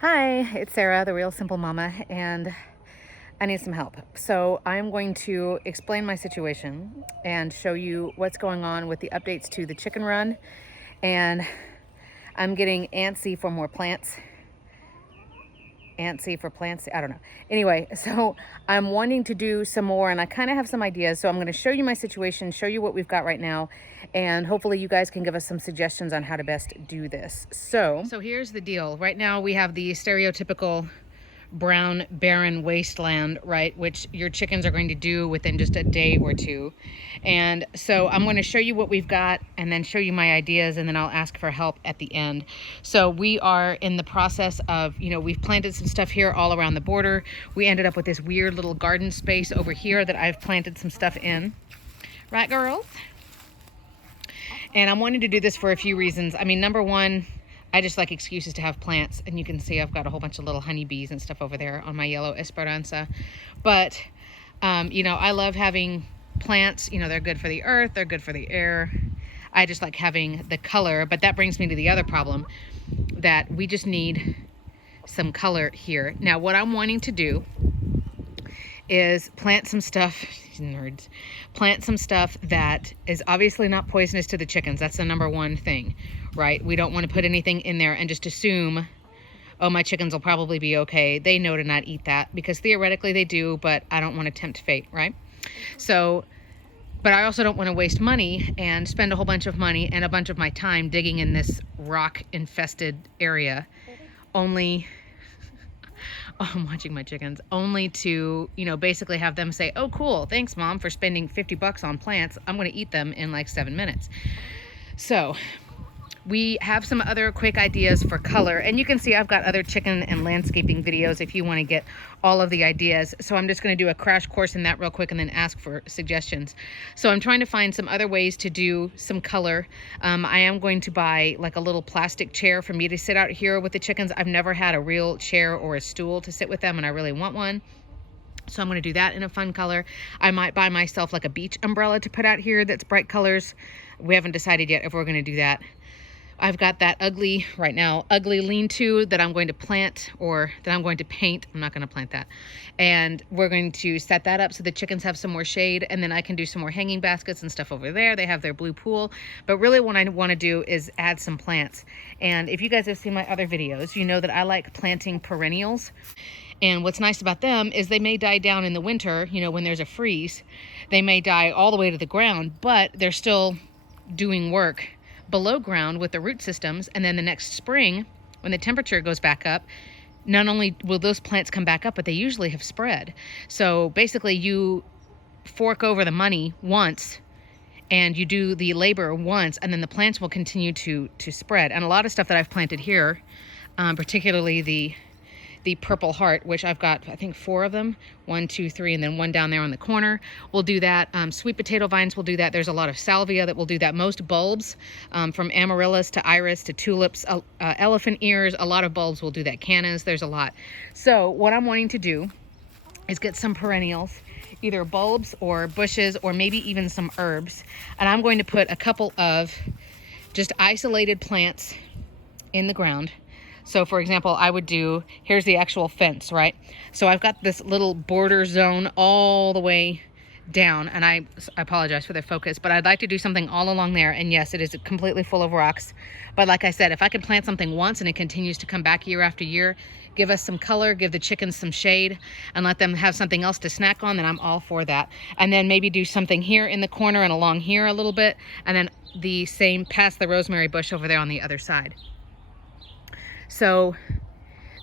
Hi, it's Sarah, the Real Simple Mama, and I need some help. So I'm going to explain my situation and show you what's going on with the updates to the chicken run. And I'm getting antsy for more plants. Antsy for plants, I don't know. Anyway, so I'm wanting to do some more, and I kind of have some ideas. So I'm going to show you my situation, show you what we've got right now, and hopefully you guys can give us some suggestions on how to best do this. So here's the deal. Right now we have the stereotypical brown barren wasteland, right, which your chickens are going to do within just a day or two. And so I'm going to show you what we've got and then show you my ideas, and then I'll ask for help at the end. So we are in the process of, we've planted some stuff here all around the border. We ended up with this weird little garden space over here that I've planted some stuff in, right girls? And I'm wanting to do this for a few reasons. I mean, number one, I just like excuses to have plants, and you can see I've got a whole bunch of little honeybees and stuff over there on my yellow Esperanza. But, I love having plants. They're good for the earth, they're good for the air. I just like having the color, but that brings me to the other problem, that we just need some color here. Now, what I'm wanting to do is plant some stuff, nerds, plant some stuff that is obviously not poisonous to the chickens. That's the number one thing, right? We don't want to put anything in there and just assume, oh, my chickens will probably be okay. They know to not eat that, because theoretically they do, but I don't want to tempt fate, right? So, but I also don't want to waste money and spend a whole bunch of money and a bunch of my time digging in this rock infested area only I'm watching my chickens, only to, basically have them say, oh, cool, thanks, Mom, for spending $50 on plants. I'm going to eat them in like 7 minutes. So we have some other quick ideas for color, and you can see I've got other chicken and landscaping videos if you want to get all of the ideas. So I'm just going to do a crash course in that real quick and then ask for suggestions. So I'm trying to find some other ways to do some color. I am going to buy like a little plastic chair for me to sit out here with the chickens. I've never had a real chair or a stool to sit with them, and I really want one. So I'm going to do that in a fun color. I might buy myself like a beach umbrella to put out here that's bright colors. We haven't decided yet if we're going to do that. I've got that ugly lean-to that I'm going to plant, or that I'm going to paint. I'm not going to plant that. And we're going to set that up so the chickens have some more shade, and then I can do some more hanging baskets and stuff over there. They have their blue pool. But really what I want to do is add some plants. And if you guys have seen my other videos, you know that I like planting perennials. And what's nice about them is they may die down in the winter, when there's a freeze. They may die all the way to the ground, but they're still doing work below ground with the root systems. And then the next spring, when the temperature goes back up, not only will those plants come back up, but they usually have spread. So basically you fork over the money once and you do the labor once, and then the plants will continue to spread. And a lot of stuff that I've planted here, particularly the purple heart, which I've got, I think 4 of them, 1, 2, 3, and then one down there on the corner. We'll do that. Sweet potato vines will do that. There's a lot of salvia that will do that. Most bulbs, from amaryllis to iris to tulips, elephant ears, a lot of bulbs will do that. Cannas, there's a lot. So what I'm wanting to do is get some perennials, either bulbs or bushes, or maybe even some herbs. And I'm going to put a couple of just isolated plants in the ground. So for example, I would do, here's the actual fence, right? So I've got this little border zone all the way down, and I apologize for the focus, but I'd like to do something all along there. And yes, it is completely full of rocks. But like I said, if I could plant something once and it continues to come back year after year, give us some color, give the chickens some shade, and let them have something else to snack on, then I'm all for that. And then maybe do something here in the corner and along here a little bit, and then the same past the rosemary bush over there on the other side. So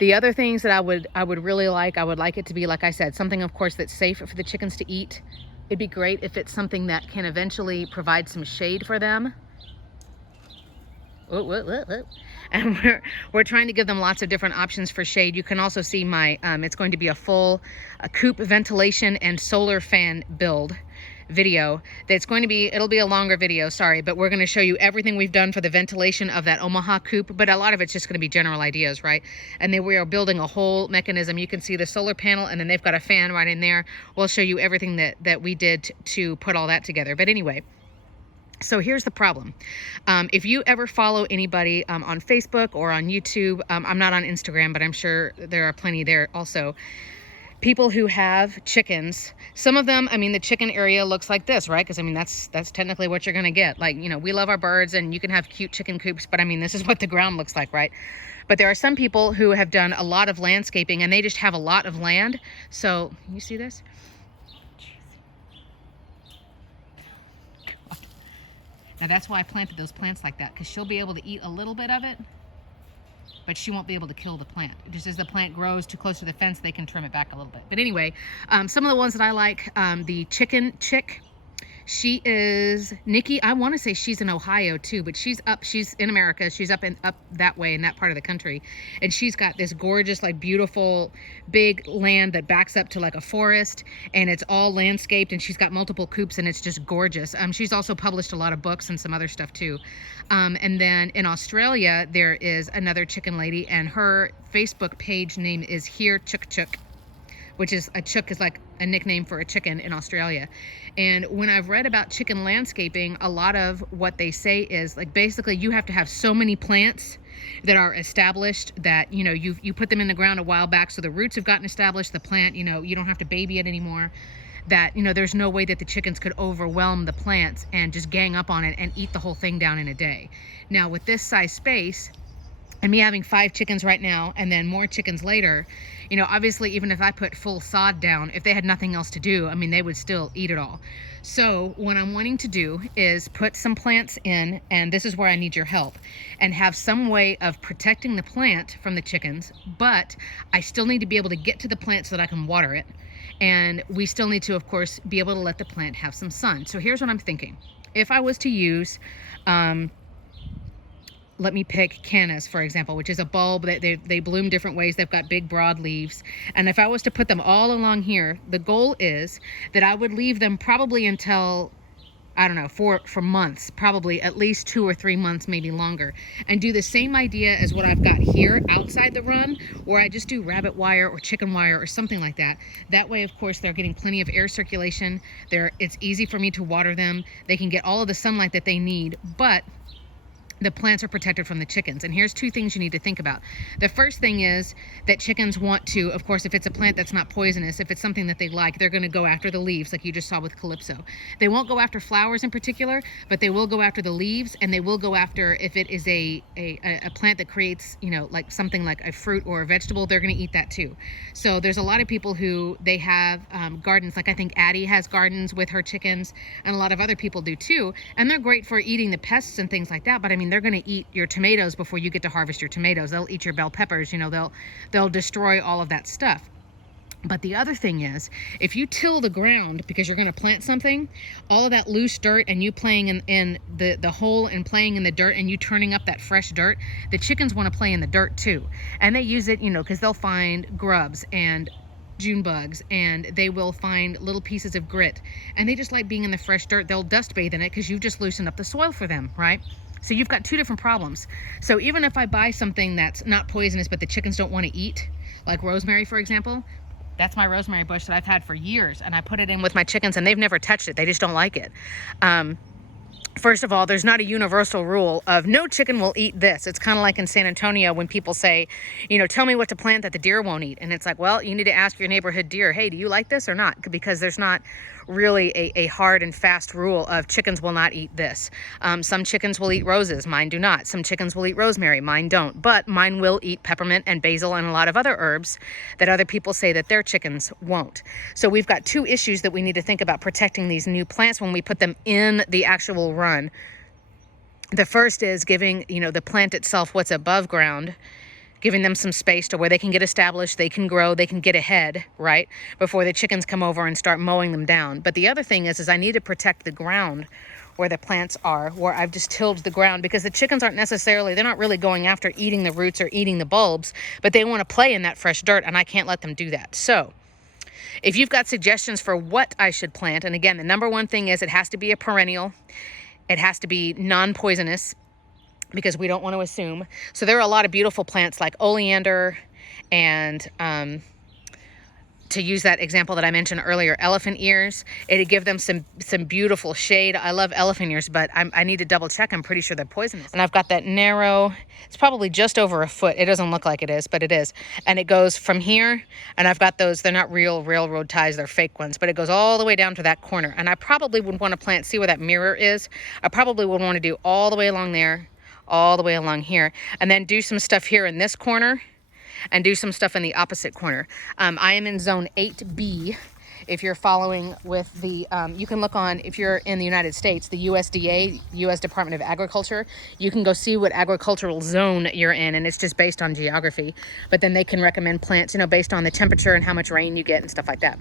the other things that I would really like, I would like it to be, like I said, something of course that's safe for the chickens to eat. It'd be great if it's something that can eventually provide some shade for them. And we're trying to give them lots of different options for shade. You can also see my, it's going to be a full coop ventilation and solar fan build video. That's going to be, it'll be a longer video, sorry, but we're going to show you everything we've done for the ventilation of that Omaha coop, but a lot of it's just going to be general ideas, right? And then we are building a whole mechanism. You can see the solar panel, and then they've got a fan right in there. We'll show you everything that we did to put all that together. But anyway, So here's the problem. If you ever follow anybody on Facebook or on YouTube, I'm not on Instagram, but I'm sure there are plenty there also. People who have chickens, some of them, I mean, the chicken area looks like this, right? Because I mean, that's technically what you're gonna get. Like, you know, we love our birds and you can have cute chicken coops, but I mean, this is what the ground looks like, right? But there are some people who have done a lot of landscaping and they just have a lot of land. So, you see this? Now that's why I planted those plants like that, because she'll be able to eat a little bit of it, but she won't be able to kill the plant. Just as the plant grows too close to the fence, they can trim it back a little bit. But anyway, some of the ones that I like, the chicken chick. She is Nikki. I want to say she's in Ohio too, but she's in America. She's up that way in that part of the country. And she's got this gorgeous, like beautiful, big land that backs up to like a forest, and it's all landscaped, and she's got multiple coops, and it's just gorgeous. She's also published a lot of books and some other stuff too. And then in Australia, there is another chicken lady, and her Facebook page name is Here Chook Chook, which is a chook is like a nickname for a chicken in Australia. And when I've read about chicken landscaping, a lot of what they say is like, basically you have to have so many plants that are established that, you know, you put them in the ground a while back, so the roots have gotten established, the plant, you know, you don't have to baby it anymore, that, you know, there's no way that the chickens could overwhelm the plants and just gang up on it and eat the whole thing down in a day. Now with this size space, and me having 5 chickens right now and then more chickens later, you know, obviously even if I put full sod down, if they had nothing else to do, I mean, they would still eat it all. So what I'm wanting to do is put some plants in, and this is where I need your help, and have some way of protecting the plant from the chickens, but I still need to be able to get to the plant so that I can water it. And we still need to, of course, be able to let the plant have some sun. So here's what I'm thinking. If I was to use, let me pick cannas, for example, which is a bulb that they bloom different ways. They've got big, broad leaves. And if I was to put them all along here, the goal is that I would leave them probably until, I don't know, for months, probably at least 2 or 3 months, maybe longer, and do the same idea as what I've got here outside the run, where I just do rabbit wire or chicken wire or something like that. That way, of course, they're getting plenty of air circulation. It's easy for me to water them. They can get all of the sunlight that they need, but the plants are protected from the chickens. And here's 2 things you need to think about. The first thing is that chickens want to, of course, if it's a plant that's not poisonous, if it's something that they like, they're going to go after the leaves, like you just saw with Calypso. They won't go after flowers in particular, but they will go after the leaves, and they will go after, if it is a plant that creates, you know, like something like a fruit or a vegetable, they're going to eat that too. So there's a lot of people who they have gardens, like I think Addie has gardens with her chickens, and a lot of other people do too, and they're great for eating the pests and things like that. But I mean, they're going to eat your tomatoes before you get to harvest your tomatoes. They'll eat your bell peppers, you know, they'll destroy all of that stuff. But the other thing is, if you till the ground because you're going to plant something, all of that loose dirt and you playing in the hole and playing in the dirt and you turning up that fresh dirt, the chickens want to play in the dirt too. And they use it, you know, because they'll find grubs and June bugs, and they will find little pieces of grit, and they just like being in the fresh dirt. They'll dust bathe in it because you've just loosened up the soil for them, right? So you've got 2 different problems. So even if I buy something that's not poisonous but the chickens don't want to eat, like rosemary, for example, that's my rosemary bush that I've had for years, and I put it in with my chickens and they've never touched it. They just don't like it. First of all, there's not a universal rule of no chicken will eat this. It's kind of like in San Antonio when people say, you know, tell me what to plant that the deer won't eat. And it's like, well, you need to ask your neighborhood deer, hey, do you like this or not? Because there's not really a hard and fast rule of chickens will not eat this. Some chickens will eat roses, mine do not. Some chickens will eat rosemary, mine don't. But mine will eat peppermint and basil and a lot of other herbs that other people say that their chickens won't. So we've got 2 issues that we need to think about protecting these new plants when we put them in the actual run. The first is giving, you know, the plant itself what's above ground, giving them some space to where they can get established, they can grow, they can get ahead, right, before the chickens come over and start mowing them down. But the other thing is I need to protect the ground where the plants are, where I've just tilled the ground, because the chickens aren't necessarily, they're not really going after eating the roots or eating the bulbs, but they want to play in that fresh dirt, and I can't let them do that. So if you've got suggestions for what I should plant, and again, the number 1 thing is it has to be a perennial, it has to be non-poisonous, because we don't want to assume. So there are a lot of beautiful plants like oleander and to use that example that I mentioned earlier, elephant ears. It'd give them some beautiful shade. I love elephant ears, but I need to double check. I'm pretty sure they're poisonous. And I've got that narrow, it's probably just over a foot. It doesn't look like it is, but it is. And it goes from here, and I've got those, they're not real railroad ties, they're fake ones, but it goes all the way down to that corner. And I probably would want to plant, see where that mirror is? I probably would want to do all the way along there, all the way along here, and then do some stuff here in this corner, and do some stuff in the opposite corner. I am in zone 8B. If you're following with the, you can look on, if you're in the United States, the USDA, US Department of Agriculture, you can go see what agricultural zone you're in, and it's just based on geography. But then they can recommend plants, you know, based on the temperature and how much rain you get and stuff like that.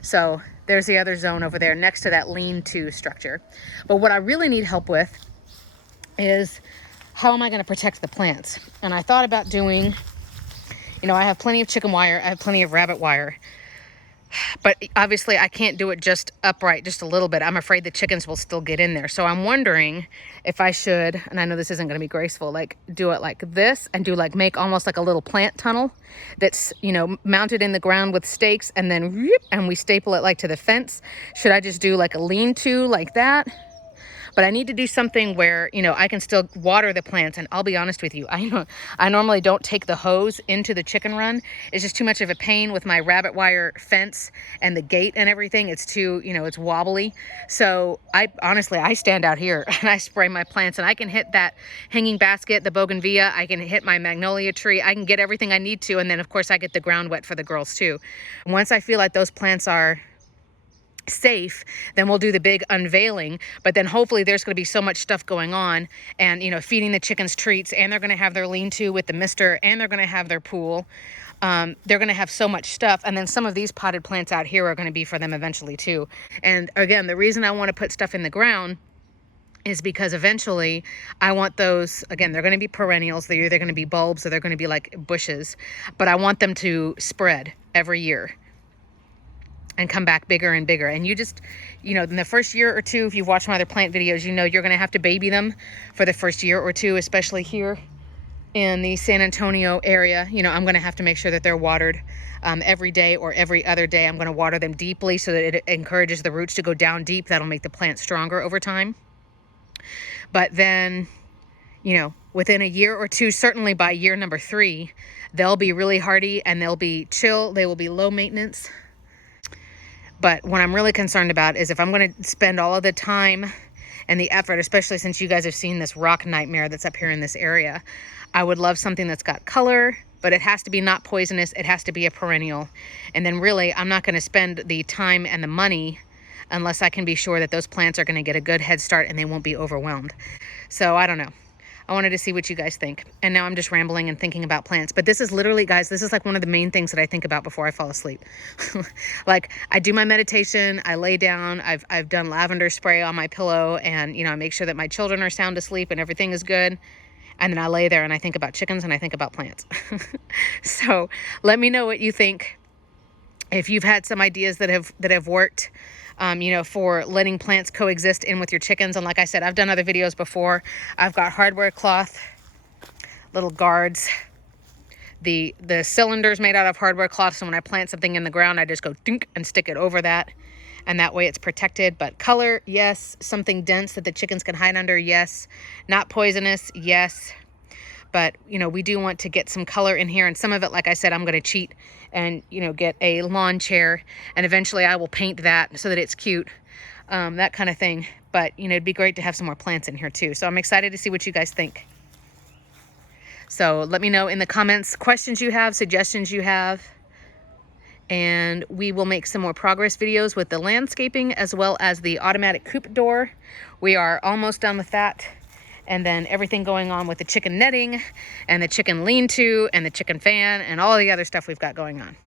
So there's the other zone over there next to that lean-to structure. But what I really need help with is, how am I gonna protect the plants? And I thought about doing, you know, I have plenty of chicken wire, I have plenty of rabbit wire, but obviously I can't do it just upright, just a little bit. I'm afraid the chickens will still get in there. So I'm wondering if I should, and I know this isn't gonna be graceful, like do it like this and do like, make almost like a little plant tunnel that's, you know, mounted in the ground with stakes, and then and we staple it like to the fence. Should I just do like a lean-to like that? But I need to do something where, you know, I can still water the plants. And I'll be honest with you, I normally don't take the hose into the chicken run. It's just too much of a pain with my rabbit wire fence and the gate and everything. It's too, you know, it's wobbly. So I stand out here and I spray my plants, and I can hit that hanging basket, the bougainvillea. I can hit my magnolia tree. I can get everything I need to. And then of course I get the ground wet for the girls too. Once I feel like those plants are safe, then we'll do the big unveiling. But then hopefully there's going to be so much stuff going on, and, you know, feeding the chickens treats, and they're going to have their lean-to with the mister, and they're going to have their pool. They're going to have so much stuff. And then some of these potted plants out here are going to be for them eventually too. And again, the reason I want to put stuff in the ground is because eventually I want those, again, they're going to be perennials. They're either going to be bulbs or they're going to be like bushes, but I want them to spread every year and come back bigger and bigger. And you just, you know, in the first year or two, if you've watched my other plant videos, you know you're going to have to baby them for the first year or two, especially here in the San Antonio area. You know, I'm going to have to make sure that they're watered every day or every other day. I'm going to water them deeply so that it encourages the roots to go down deep. That'll make the plant stronger over time. But then, you know, within a year or two, certainly by year number 3, they'll be really hardy and they'll be chill. They will be low maintenance. But what I'm really concerned about is if I'm going to spend all of the time and the effort, especially since you guys have seen this rock nightmare that's up here in this area, I would love something that's got color, but it has to be not poisonous. It has to be a perennial. And then really, I'm not going to spend the time and the money unless I can be sure that those plants are going to get a good head start and they won't be overwhelmed. So I don't know. I wanted to see what you guys think. And now I'm just rambling and thinking about plants. But this is literally, guys, this is like one of the main things that I think about before I fall asleep. Like, I do my meditation, I lay down, I've done lavender spray on my pillow, and, you know, I make sure that my children are sound asleep and everything is good. And then I lay there and I think about chickens and I think about plants. So let me know what you think. If you've had some ideas that have worked, you know, for letting plants coexist in with your chickens. And like I said, I've done other videos before. I've got hardware cloth, little guards. The cylinder's made out of hardware cloth, so when I plant something in the ground, I just go dink and stick it over that. And that way it's protected. But color, yes. Something dense that the chickens can hide under, yes. Not poisonous, yes. But, you know, we do want to get some color in here. And some of it, like I said, I'm going to cheat and, you know, get a lawn chair. And eventually I will paint that so that it's cute. That kind of thing. But, you know, it'd be great to have some more plants in here too. So I'm excited to see what you guys think. So let me know in the comments questions you have, suggestions you have. And we will make some more progress videos with the landscaping as well as the automatic coop door. We are almost done with that. And then everything going on with the chicken netting and the chicken lean-to and the chicken fan and all the other stuff we've got going on.